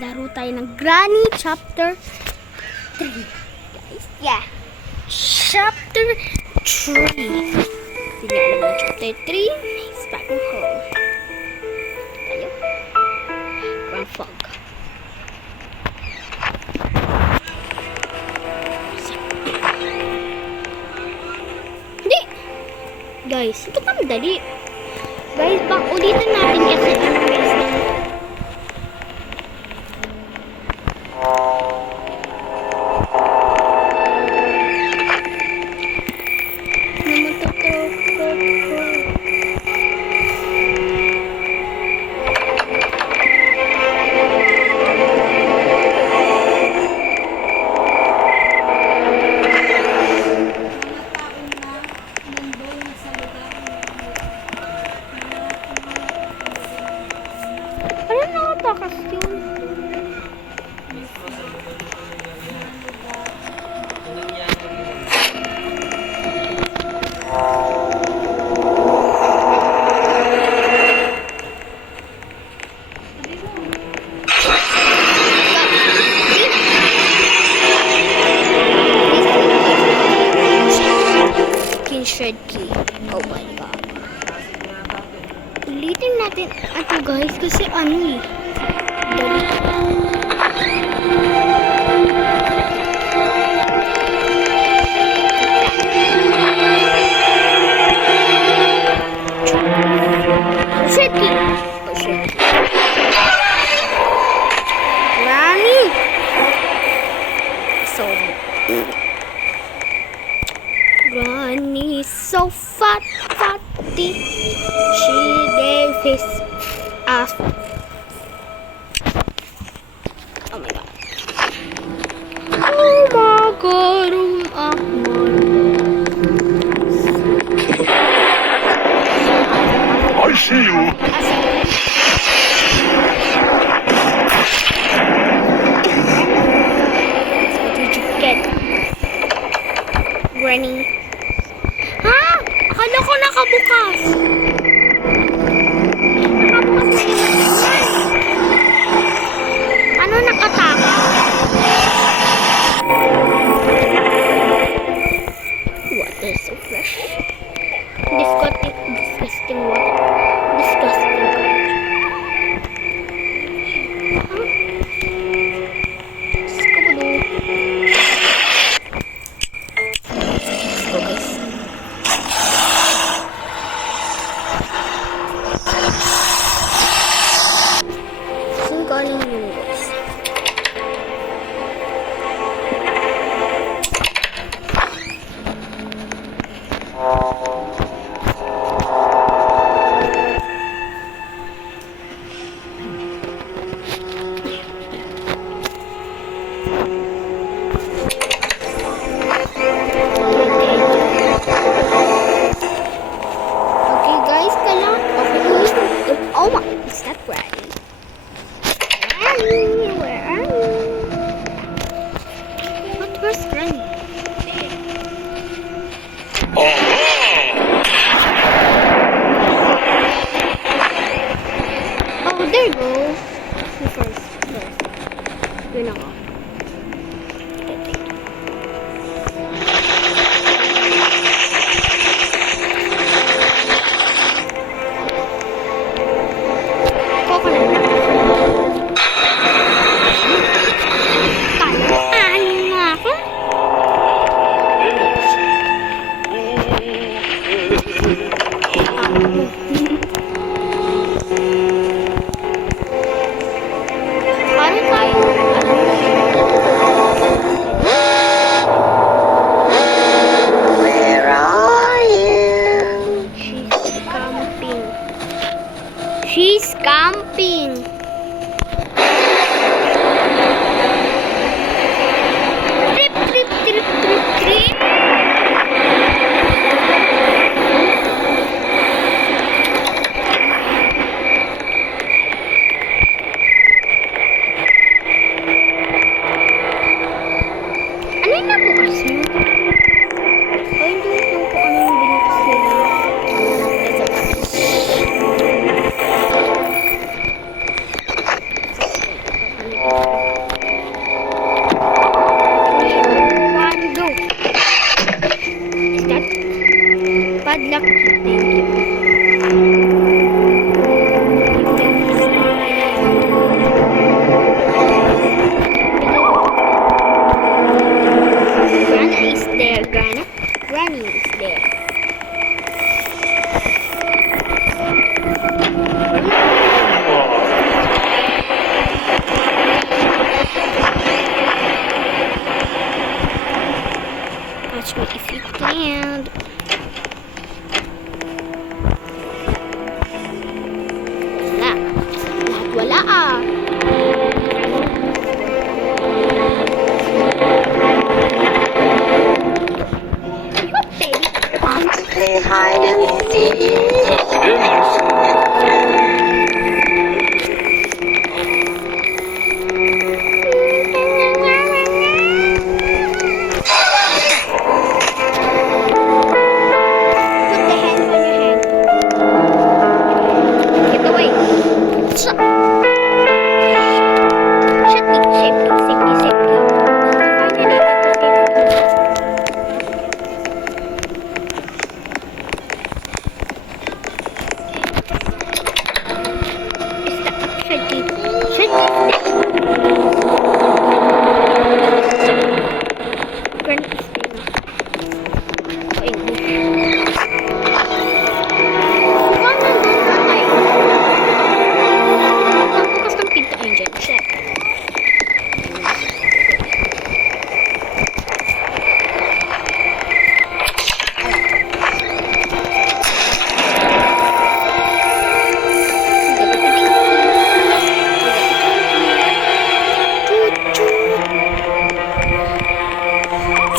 Laro tayo ng Granny Chapter 3. Guys, yeah. Chapter 3. Hindi niya alam na Chapter 3 is back in home. Tayo. Grand Fog. Hindi! Guys, ito pa madali. Guys, bang ulitin natin kasi ano guys na takas yun. Shred key. Oh my god. Ulitin natin ito guys kasi ano eh. Shaky. Oh, shaky. Granny. Granny so fat, fatty. She gave his ass. Oh my god. Oh my god. I see you. What did you get? Granny. Ha? Akala ko nakabukas. Nakabukas na yung yan. Ano nakataka? Water so fresh. Disgusting water. Disgusting garbage. Huh? Skabado. Let's go guys. Saan galing yung guys? Okay guys, kailangan oh my, is that Granny? Granny, where are you? Where's Granny? Oh, there you go. First. Yun ako. Paano tayo? One, go. Is that padlock? Thank you. Grana is there, Grana. Granny is there. Watch me if you can. Wala. Lahat wala ah. Want to play hide and seek? Put the hand on your head. Get away. Shut. Shut me. Safety, safety, safety. Finally, safety. Shut. Grant is there. Oh, English. Bukas ng pinto ayun dyan. Shut.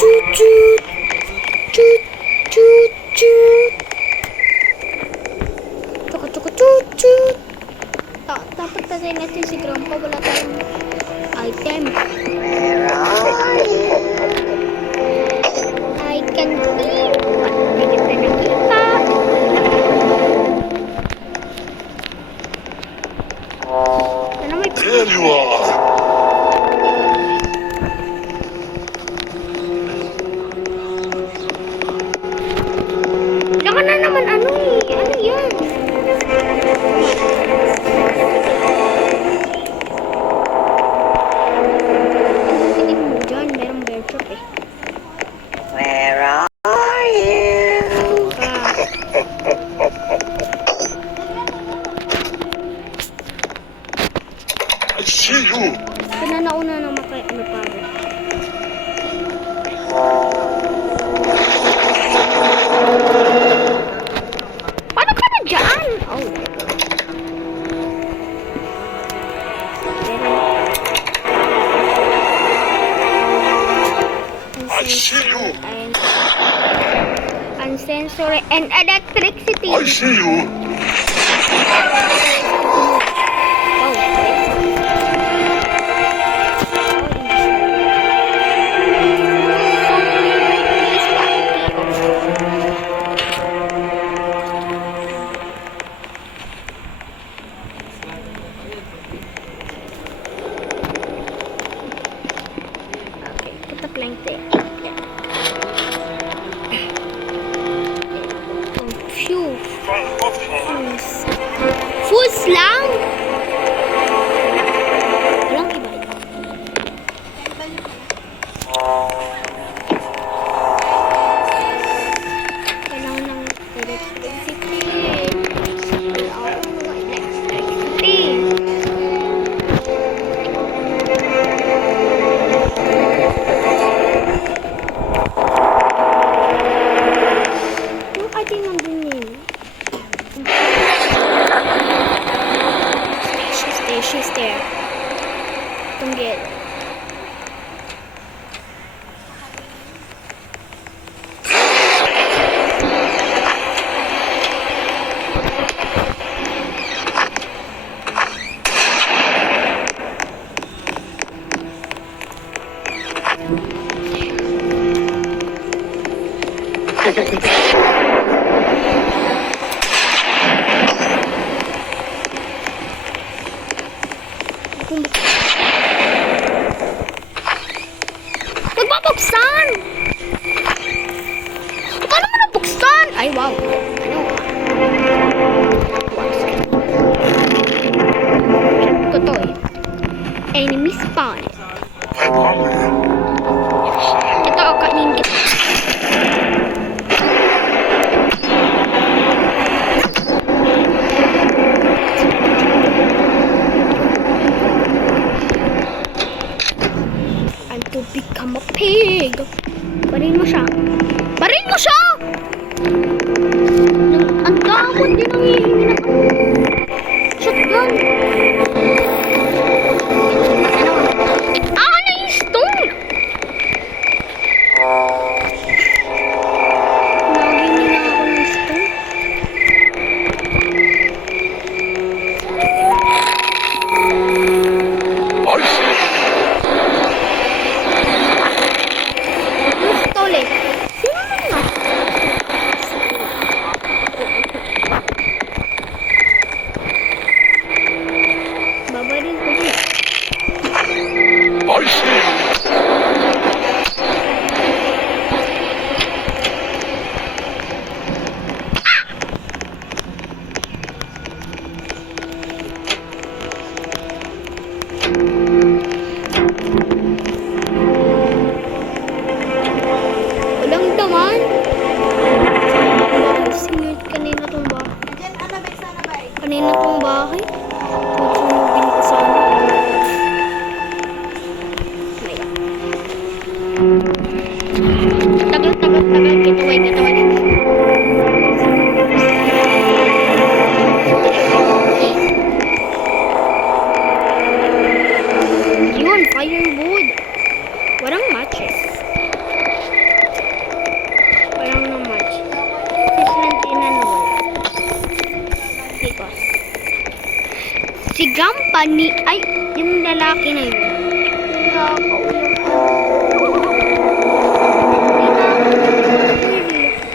Toot toot. Toot toot toot. Tuka tuka toot toot. Dapat tatay natin si Grandpa. Wala tayong item. Where are you? I can feel. Hindi kita nakita. Ano may There you are. Wala ka na naman ano eh. Ano yan? Anong tingin mo dyan? Merong bear trap eh. Where are you? Ah, I see you. pinanauna ng makay ano pa rin. Paano ka na dyan? Oh. I see you. Uncensored and electricity. I see you. Okay, put the plank there. Oh, phew. Fools lang? Walang iba. Kailangan ng electricity. Wala akong mga electricity. Yung ating nandun yun. She's there. Don't get it. Kung wow. Ano? Totoo eh. Enemy spawn. I'm hungry. Ito, kanin kita. I'm to become a pig. Barin mo siya. Barin mo siya! Ang damon din ang hihingi na shotgun. Ano yung stone? Naging na ako ng stone. I see Gusto ulit. Sino man na? Babarin ko siya. I see Walang daman. Singit kanina tong bahay. Kanina tong bahay. Tutsunugin ko sana. Maya. Tagal. Kitaway. Yun, firewood. Walang matches. Walang na match. Sislantinan na wala. Because si Grandpa ni... Ay, yung lalaki na yun.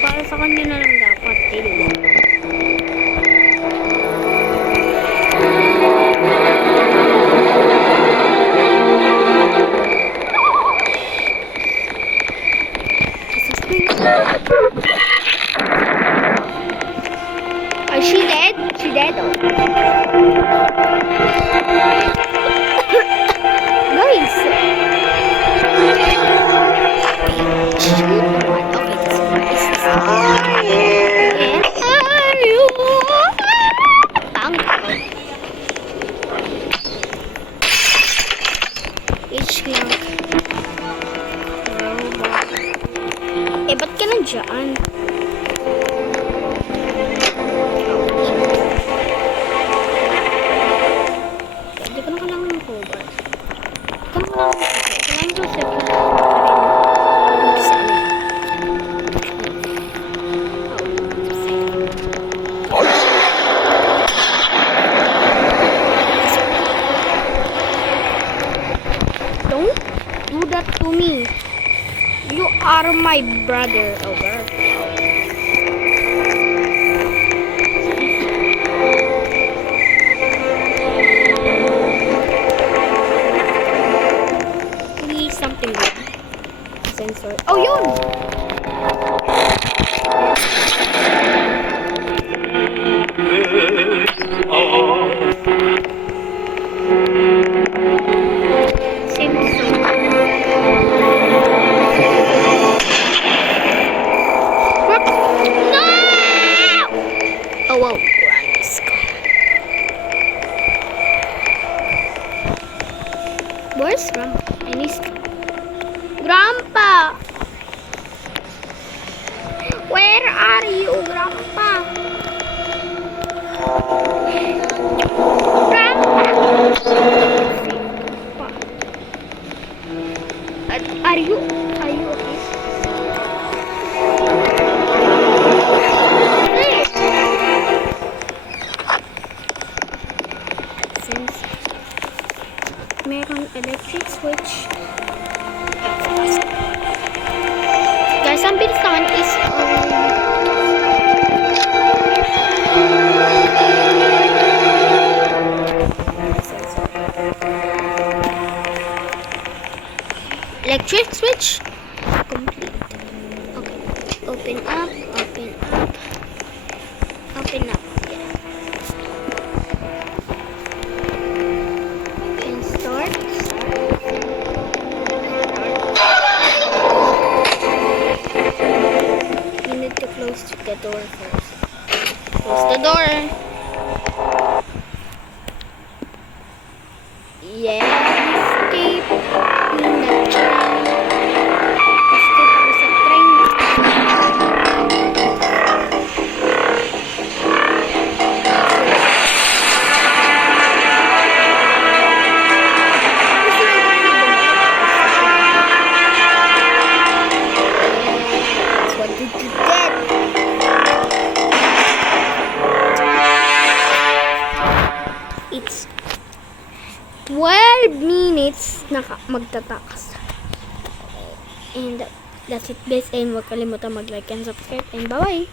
Para sa kanya na lang dapat. Is she dead? She dead? Oh. Guys! Shoot the one. Okay, this is Where are you? Bang! It's lang. Eh, ba't ka nandiyan? Hindi ko na kailangan ng cover. Kailangan ko siya. Don't do that to me. You are my brother. Over. Please, something good. Sensor. Oh, yun! Sensor. No! Oh, wow. Run, let's go. Where's Grandpa? I need Grandpa! Where are you, Grandpa? Grandpa! Are you okay? Since meron electric switch. Guys, ang bilis naman is electric switch complete. Okay, open up. Open up. Open up. Yeah. And start. You need to close the door first. Close the door. Yeah. Escape. Escape ako sa train. What did you get? It's 12 minutes na magtatakas. And that's it guys. And huwag kalimutan mag-like and subscribe. And bye-bye!